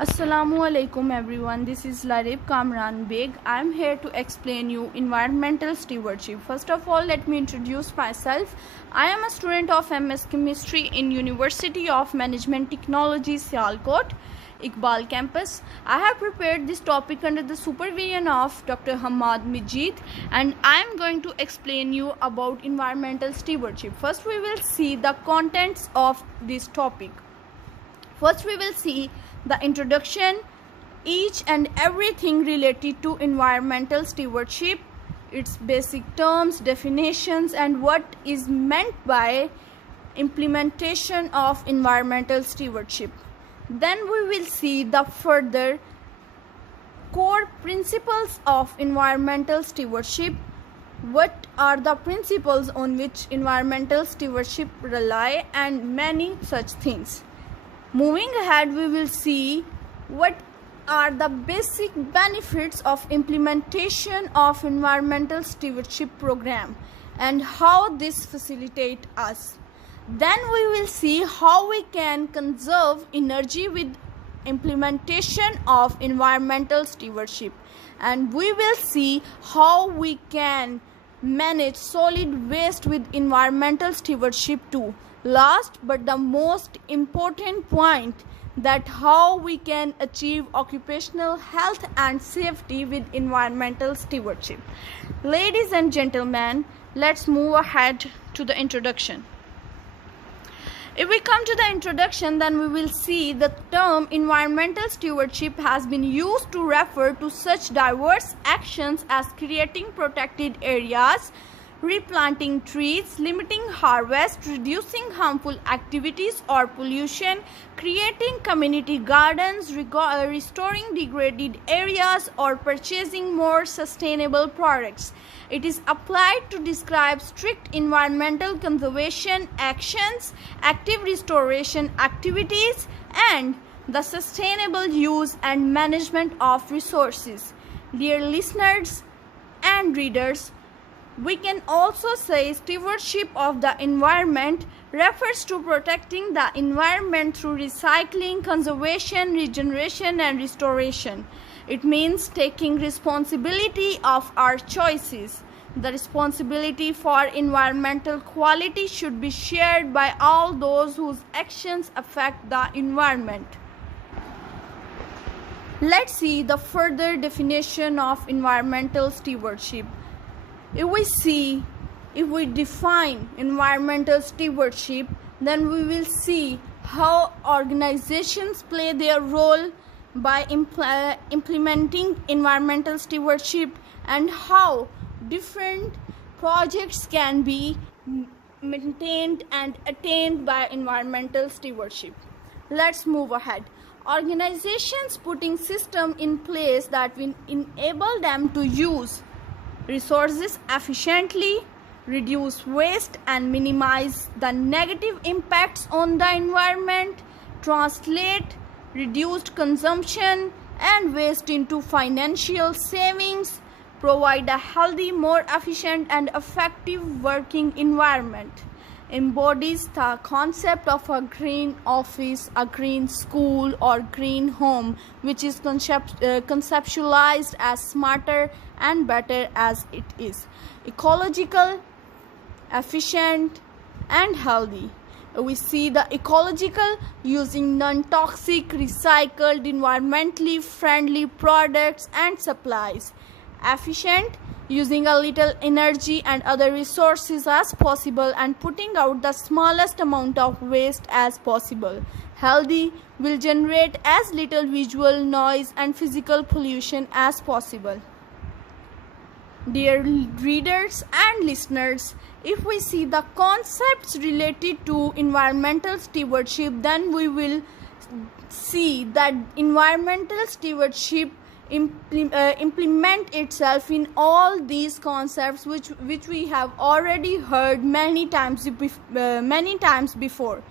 Assalamu alaikum everyone. This is Larib Kamran Beg. I am here to explain you environmental stewardship. First of all, let me introduce myself. I am a student of MS Chemistry in University of Management Technology Sialkot, Iqbal campus. I have prepared this topic under the supervision of Dr. Hammad Majeed, and I am going to explain you about environmental stewardship. First, we will see the contents of this topic. First, we will see the introduction, each and everything related to environmental stewardship, its basic terms, definitions, and what is meant by implementation of environmental stewardship. Then we will see the further core principles of environmental stewardship. What are the principles on which environmental stewardship rely, and many such things. Moving ahead, we will see what are the basic benefits of implementation of environmental stewardship program and how this facilitate us. Then we will see how we can conserve energy with implementation of environmental stewardship, and we will see how we can manage solid waste with environmental stewardship too. Last but the most important point, that how we can achieve occupational health and safety with environmental stewardship. Ladies and gentlemen, let's move ahead to the introduction. If we come to the introduction, then we will see the term environmental stewardship has been used to refer to such diverse actions as creating protected areas, replanting trees, limiting harvest, reducing harmful activities or pollution, creating community gardens, restoring degraded areas, or purchasing more sustainable products. It is applied to describe strict environmental conservation actions, active restoration activities, and the sustainable use and management of resources. Dear listeners and readers, we can also say stewardship of the environment refers to protecting the environment through recycling, conservation, regeneration, and restoration. It means taking responsibility of our choices. The responsibility for environmental quality should be shared by all those whose actions affect the environment. Let's see the further definition of environmental stewardship. If we define environmental stewardship, then we will see how organizations play their role by implementing environmental stewardship, and how different projects can be maintained and attained by environmental stewardship. Let's move ahead. Organizations putting system in place that will enable them to use resources efficiently, reduce waste, and minimize the negative impacts on the environment, translate reduced consumption and waste into financial savings, provide a healthy, more efficient and effective working environment, embodies the concept of a green office, a green school, or green home, which is conceptualized as smarter and better as it is ecological, efficient, and healthy. We see the ecological, using non-toxic, recycled, environmentally friendly products and supplies. Efficient, using a little energy and other resources as possible and putting out the smallest amount of waste as possible. Healthy, will generate as little visual noise and physical pollution as possible. Dear readers and listeners, if we see the concepts related to environmental stewardship, then we will see that environmental stewardship implement itself in all these concepts which we have already heard many times before.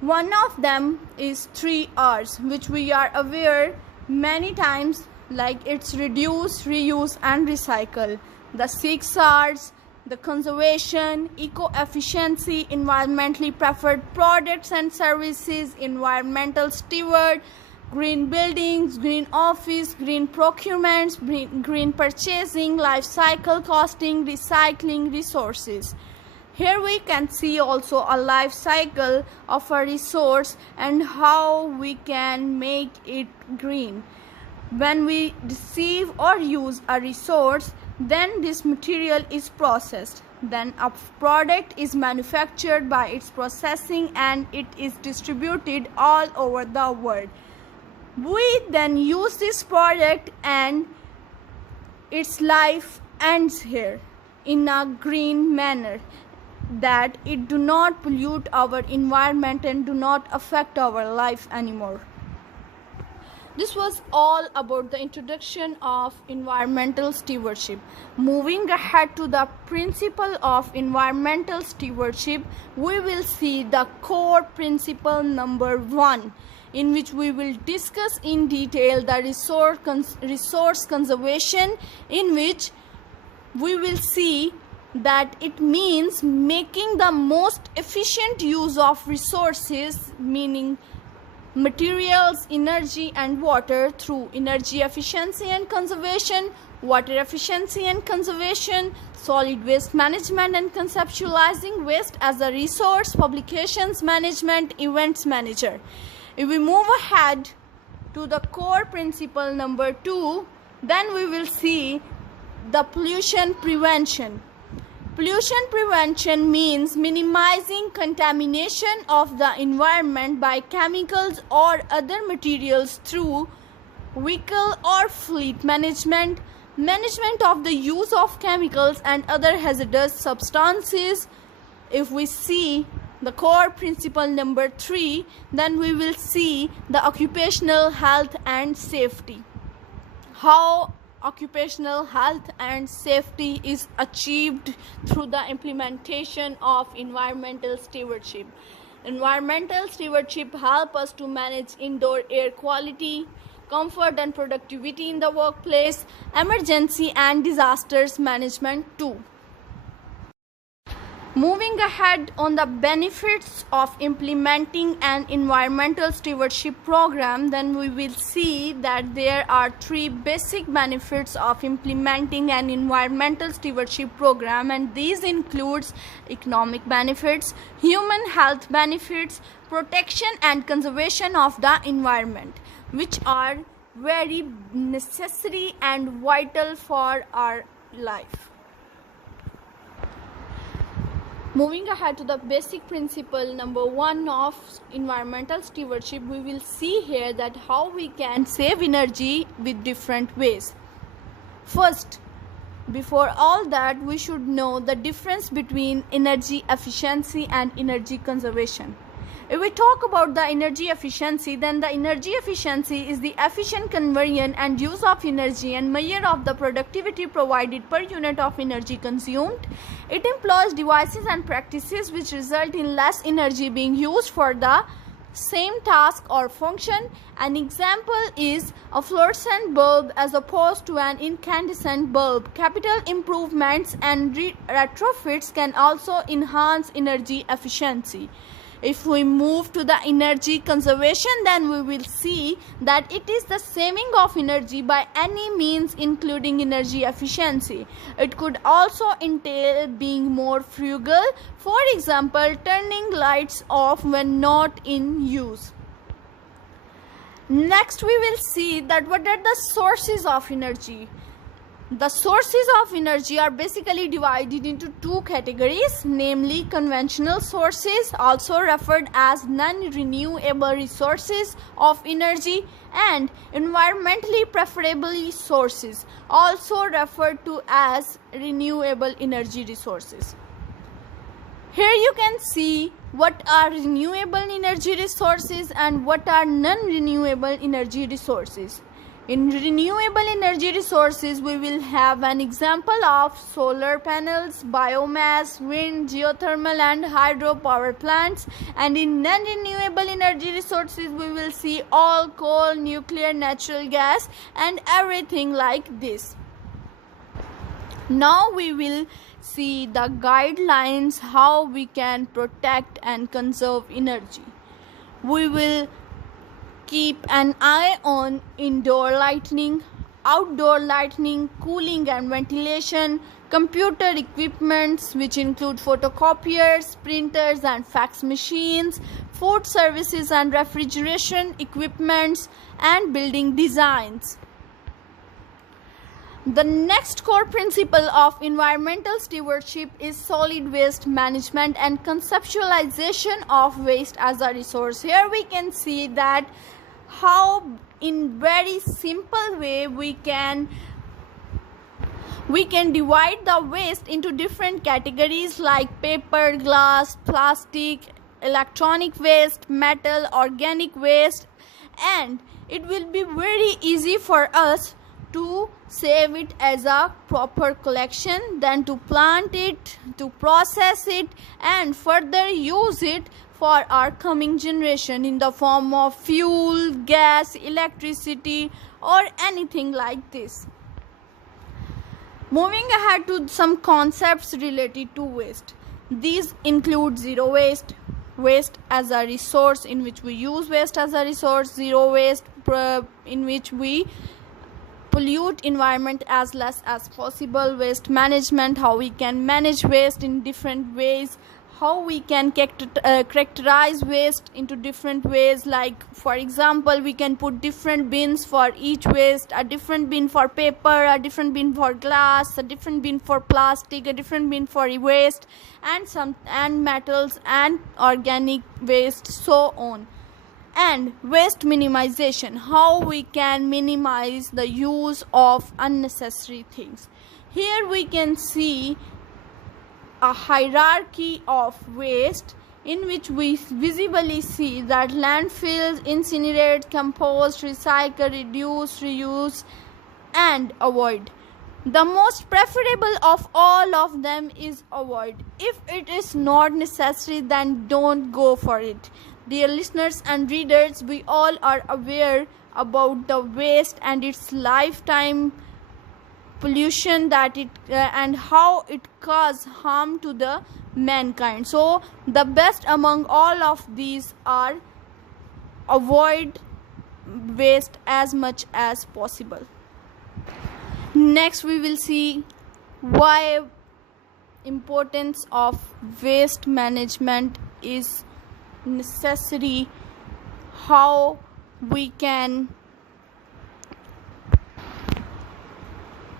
One of them is 3 R's, which we are aware many times, like it's reduce, reuse, and recycle. The 6 R's, the conservation, eco-efficiency, environmentally preferred products and services, environmental steward, green buildings, green office, green procurements, green purchasing, life cycle costing, recycling resources. Here we can see also a life cycle of a resource and how we can make it green. When we receive or use a resource, then this material is processed. Then a product is manufactured by its processing and it is distributed all over the world. We then use this product and its life ends here in a green manner, that it do not pollute our environment and do not affect our life anymore. This was all about the introduction of environmental stewardship. Moving ahead to the principle of environmental stewardship, we will see the core principle number 1, in which we will discuss in detail the resource conservation, in which we will see that it means making the most efficient use of resources, meaning materials, energy and water, through energy efficiency and conservation, water efficiency and conservation, solid waste management and conceptualizing waste as a resource, publications management, events manager. If we move ahead to the core principle number 2, then we will see the pollution prevention. Pollution prevention means minimizing contamination of the environment by chemicals or other materials through vehicle or fleet management, management of the use of chemicals and other hazardous substances. If we see the core principle number 3, then we will see the occupational health and safety. How occupational health and safety is achieved through the implementation of environmental stewardship. Environmental stewardship helps us to manage indoor air quality, comfort and productivity in the workplace, emergency and disasters management too. Moving ahead on the benefits of implementing an environmental stewardship program, then we will see that there are 3 basic benefits of implementing an environmental stewardship program, and these includes economic benefits, human health benefits, protection and conservation of the environment, which are very necessary and vital for our life. Moving ahead to the basic principle number 1 of environmental stewardship, we will see here that how we can save energy with different ways. First, before all that, we should know the difference between energy efficiency and energy conservation. If we talk about the energy efficiency, then the energy efficiency is the efficient conversion and use of energy and measure of the productivity provided per unit of energy consumed. It employs devices and practices which result in less energy being used for the same task or function. An example is a fluorescent bulb as opposed to an incandescent bulb. Capital improvements and retrofits can also enhance energy efficiency. If we move to the energy conservation, then we will see that it is the saving of energy by any means, including energy efficiency. It could also entail being more frugal, for example, turning lights off when not in use. Next, we will see that what are the sources of energy. The sources of energy are basically divided into 2 categories, namely conventional sources, also referred as non-renewable resources of energy, and environmentally preferable sources, also referred to as renewable energy resources. Here you can see what are renewable energy resources and what are non-renewable energy resources. In renewable energy resources, we will have an example of solar panels, biomass, wind, geothermal and hydro power plants. And in non-renewable energy resources, we will see all coal, nuclear, natural gas and everything like this. Now we will see the guidelines how we can protect and conserve energy. We will Keep an eye on indoor lighting, outdoor lighting, cooling and ventilation, computer equipments which include photocopiers, printers and fax machines, food services and refrigeration equipments, and building designs. The next core principle of environmental stewardship is solid waste management and conceptualization of waste as a resource. Here we can see that how in very simple way we can divide the waste into different categories like paper, glass, plastic, electronic waste, metal, organic waste, and it will be very easy for us to save it as a proper collection, then to plant it, to process it, and further use it for our coming generation in the form of fuel, gas, electricity, or anything like this. Moving ahead to some concepts related to waste. These include zero waste, waste as a resource in which we use waste as a resource, zero waste in which we pollute environment as less as possible, waste management, how we can manage waste in different ways, how we can characterize waste into different ways, like for example we can put different bins for each waste, a different bin for paper, a different bin for glass, a different bin for plastic, a different bin for waste and metals and organic waste, so on. And waste minimization, how we can minimize the use of unnecessary things. Here we can see a hierarchy of waste in which we visibly see that landfills, incinerate, compost, recycle, reduce, reuse, and avoid. The most preferable of all of them is avoid. If it is not necessary, then don't go for it. Dear listeners and readers, we all are aware about the waste and its lifetime pollution that it and how it causes harm to the mankind. So the best among all of these are avoid waste as much as possible. Next we will see why importance of waste management is necessary, how we can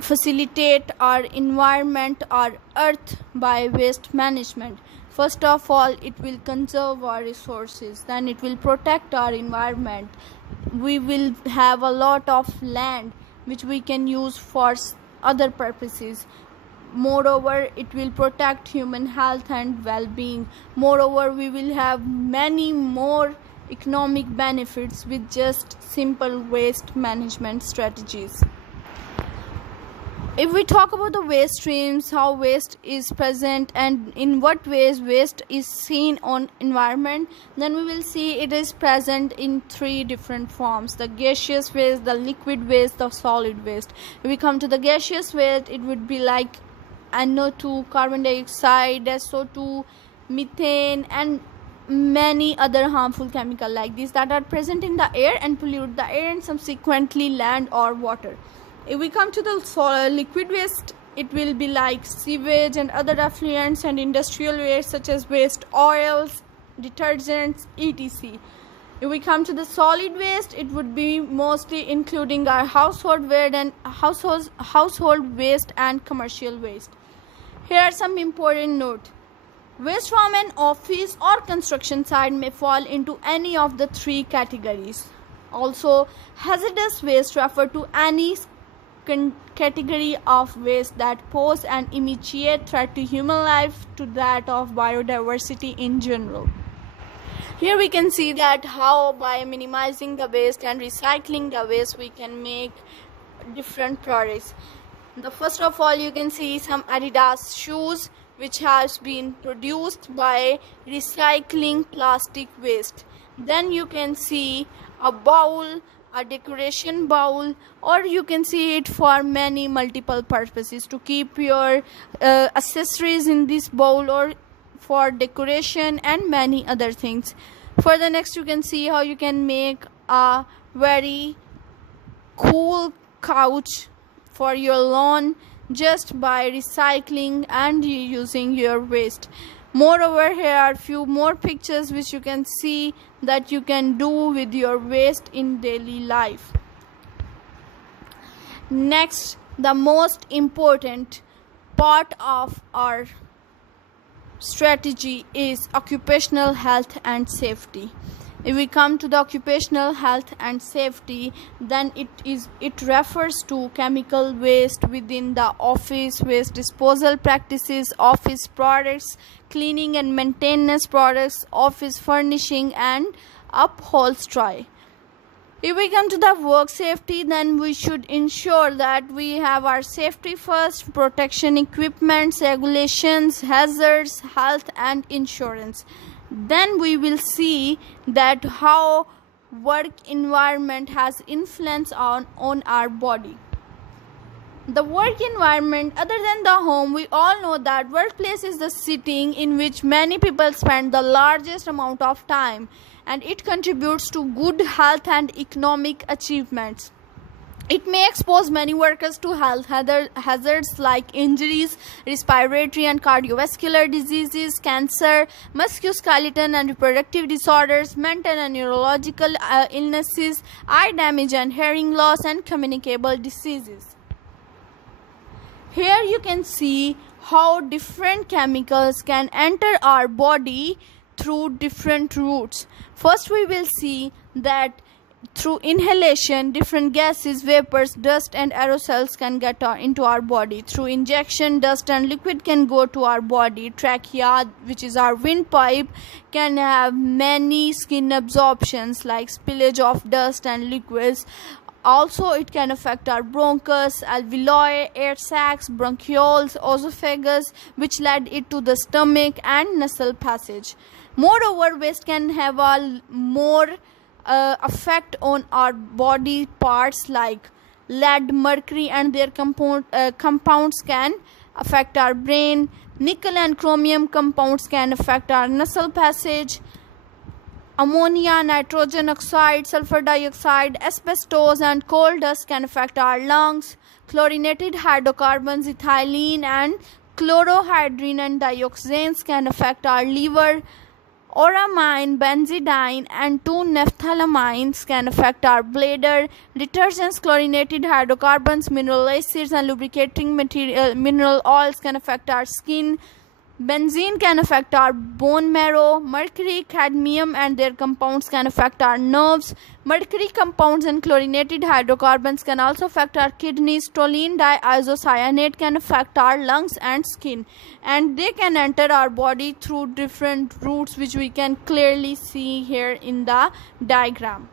facilitate our environment, our earth, by waste management. First of all, it will conserve our resources, then it will protect our environment. We will have a lot of land which we can use for other purposes. Moreover, it will protect human health and well-being. Moreover, we will have many more economic benefits with just simple waste management strategies. If we talk about the waste streams, how waste is present and in what ways waste is seen on environment, then we will see it is present in three different forms: the gaseous waste, the liquid waste, the solid waste. If we come to the gaseous waste, it would be like NO2, carbon dioxide, SO2, methane, and many other harmful chemicals like these that are present in the air and pollute the air and subsequently land or water. If we come to the liquid waste, it will be like sewage and other effluents and industrial waste such as waste oils, detergents, etc. If we come to the solid waste, it would be mostly including our household waste and commercial waste. Here are some important notes. Waste from an office or construction site may fall into any of the three categories. Also, hazardous waste refer to any category of waste that pose an immediate threat to human life, to that of biodiversity in general. Here we can see that how by minimizing the waste and recycling the waste we can make different products. The first of all, you can see some Adidas shoes which has been produced by recycling plastic waste. Then you can see a bowl, a decoration bowl, or you can see it for many multiple purposes, to keep your accessories in this bowl or for decoration and many other things. For the next, you can see how you can make a very cool couch for your lawn just by recycling and reusing your waste. Moreover, here are few more pictures which you can see that you can do with your waste in daily life. Next, the most important part of our strategy is occupational health and safety. If we come to the occupational health and safety, then it refers to chemical waste within the office, waste disposal practices, office products, cleaning and maintenance products, office furnishing and upholstery. If we come to the work safety, then we should ensure that we have our safety first, protection equipments, regulations, hazards, health and insurance. Then we will see that how work environment has influence on our body. The work environment, other than the home, we all know that workplace is the setting in which many people spend the largest amount of time, and it contributes to good health and economic achievements. It may expose many workers to health hazards like injuries, respiratory and cardiovascular diseases, cancer, musculoskeletal and reproductive disorders, mental and neurological illnesses, eye damage and hearing loss, and communicable diseases. Here you can see how different chemicals can enter our body through different routes. First, we will see that through inhalation, different gases, vapors, dust and aerosols can get into our body. Through injection, dust and liquid can go to our body. Trachea, which is our windpipe, can have many skin absorptions like spillage of dust and liquids. Also, it can affect our bronchus, alveoli, air sacs, bronchioles, esophagus, which led it to the stomach and nasal passage. Moreover, waste can have a more effect on our body parts like lead, mercury and their compounds can affect our brain. Nickel and chromium compounds can affect our nasal passage. Ammonia, nitrogen oxide, sulfur dioxide, asbestos and coal dust can affect our lungs. Chlorinated hydrocarbons, ethylene and chlorohydrin and dioxanes can affect our liver. Oramine, benzidine and 2-naphthalamines can affect our bladder. Detergents, chlorinated hydrocarbons, mineral acids and lubricating mineral oils can affect our skin. Benzene can affect our bone marrow. Mercury, cadmium and their compounds can affect our nerves. Mercury compounds and chlorinated hydrocarbons can also affect our kidneys. Toluene diisocyanate can affect our lungs and skin, and they can enter our body through different routes, which we can clearly see here in the diagram.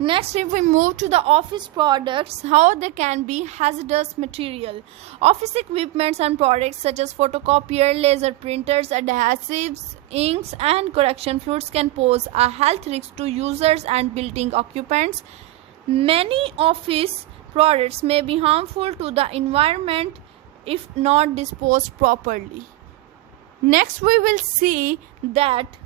Next, if we move to the office products, how they can be hazardous material. Office equipments and products such as photocopier, laser printers, adhesives, inks and correction fluids can pose a health risk to users and building occupants. Many office products may be harmful to the environment if not disposed properly. Next, we will see that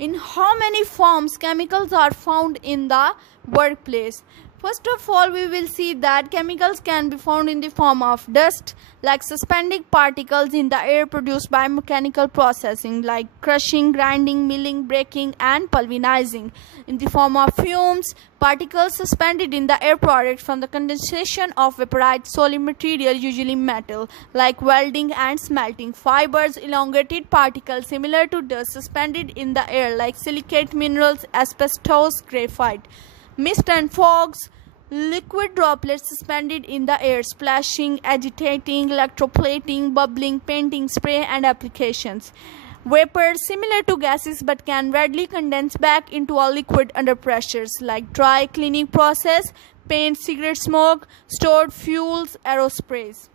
in how many forms chemicals are found in the workplace. First of all, we will see that chemicals can be found in the form of dust, like suspended particles in the air produced by mechanical processing like crushing, grinding, milling, breaking and pulverizing. In the form of fumes, particles suspended in the air product from the condensation of vaporized solid material, usually metal, like welding and smelting. Fibers, elongated particles similar to dust suspended in the air like silicate minerals, asbestos, graphite. Mist and fogs, liquid droplets suspended in the air, splashing, agitating, electroplating, bubbling, painting, spray and applications. Vapors similar to gases but can readily condense back into a liquid under pressures like dry cleaning process, paint, cigarette smoke, stored fuels, aerosprays.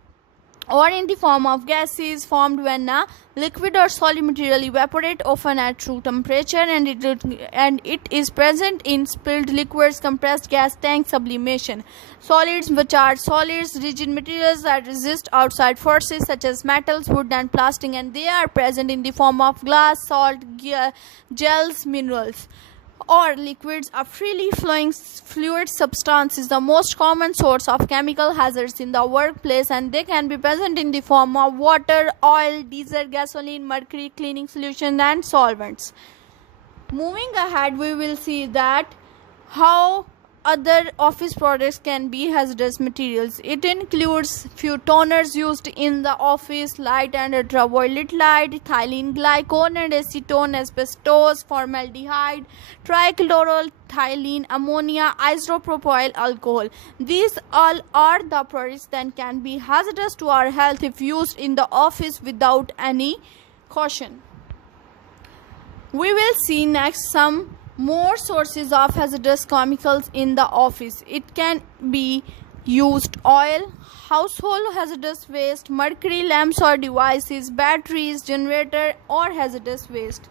Or in the form of gases formed when a liquid or solid material evaporate, often at room temperature, and it is present in spilled liquids, compressed gas tanks, sublimation. Solids, which are solids, rigid materials that resist outside forces such as metals, wood and plastic, and they are present in the form of glass, salt, gels, minerals. or liquids. A freely flowing fluid substance is the most common source of chemical hazards in the workplace, and they can be present in the form of water, oil, diesel, gasoline, mercury, cleaning solutions, and solvents. Moving ahead, we will see that how other office products can be hazardous materials. It includes few toners used in the office: light and ultraviolet light, ethylene glycol and acetone, asbestos, formaldehyde, trichloroethylene, ammonia, isopropyl alcohol. These all are the products that can be hazardous to our health if used in the office without any caution. We will see next some more sources of hazardous chemicals in the office. It can be used oil, household hazardous waste, mercury, lamps or devices, batteries, generator or hazardous waste.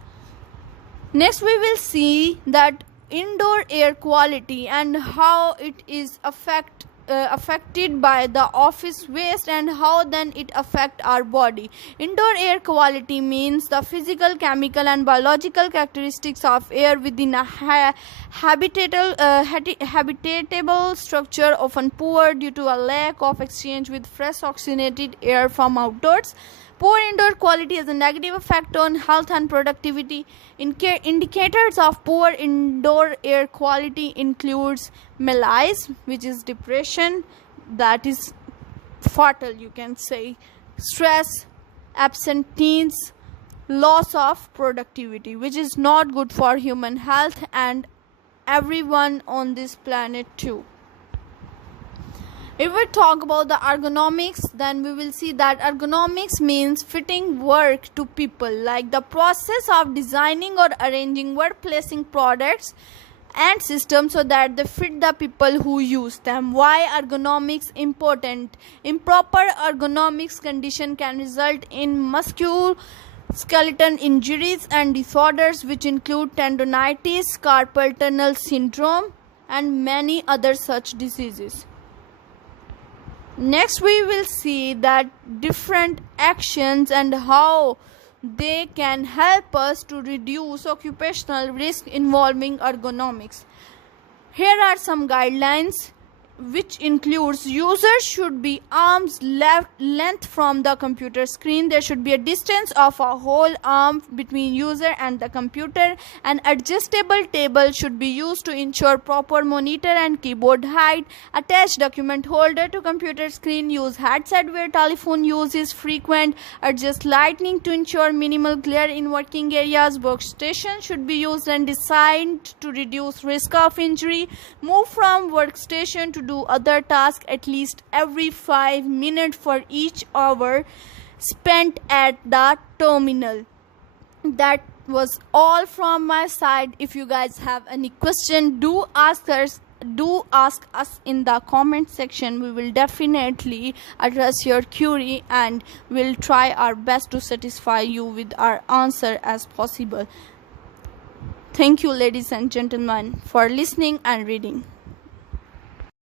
Next we will see that indoor air quality and how it is affected by the office waste and how then it affect our body. Indoor air quality means the physical, chemical and biological characteristics of air within a habitable structure, often poor due to a lack of exchange with fresh oxygenated air from outdoors. Poor indoor quality has a negative effect on health and productivity. Indicators of poor indoor air quality includes malaise, which is depression, that is fatal you can say, stress, absenteeism, loss of productivity, which is not good for human health and everyone on this planet too. If we talk about the ergonomics, then we will see that ergonomics means fitting work to people, like the process of designing or arranging work-placing products and systems so that they fit the people who use them. Why ergonomics important? Improper ergonomics condition can result in musculoskeletal injuries and disorders which include tendonitis, carpal tunnel syndrome and many other such diseases. Next we will see that different actions and how they can help us to reduce occupational risk involving ergonomics. Here are some guidelines, which includes users should be arm's length from the computer screen. There should be a distance of a whole arm between user and the computer. An adjustable table should be used to ensure proper monitor and keyboard height. Attach document holder to computer screen. Use headset where telephone use is frequent. Adjust lighting to ensure minimal glare in working areas. Workstation should be used and designed to reduce risk of injury. Move from workstation to do other tasks at least every 5 minutes for each hour spent at the terminal. That was all from my side. If you guys have any question, do ask us in the comment section. We will definitely address your query and we'll try our best to satisfy you with our answer as possible. Thank you, ladies and gentlemen, for listening and reading.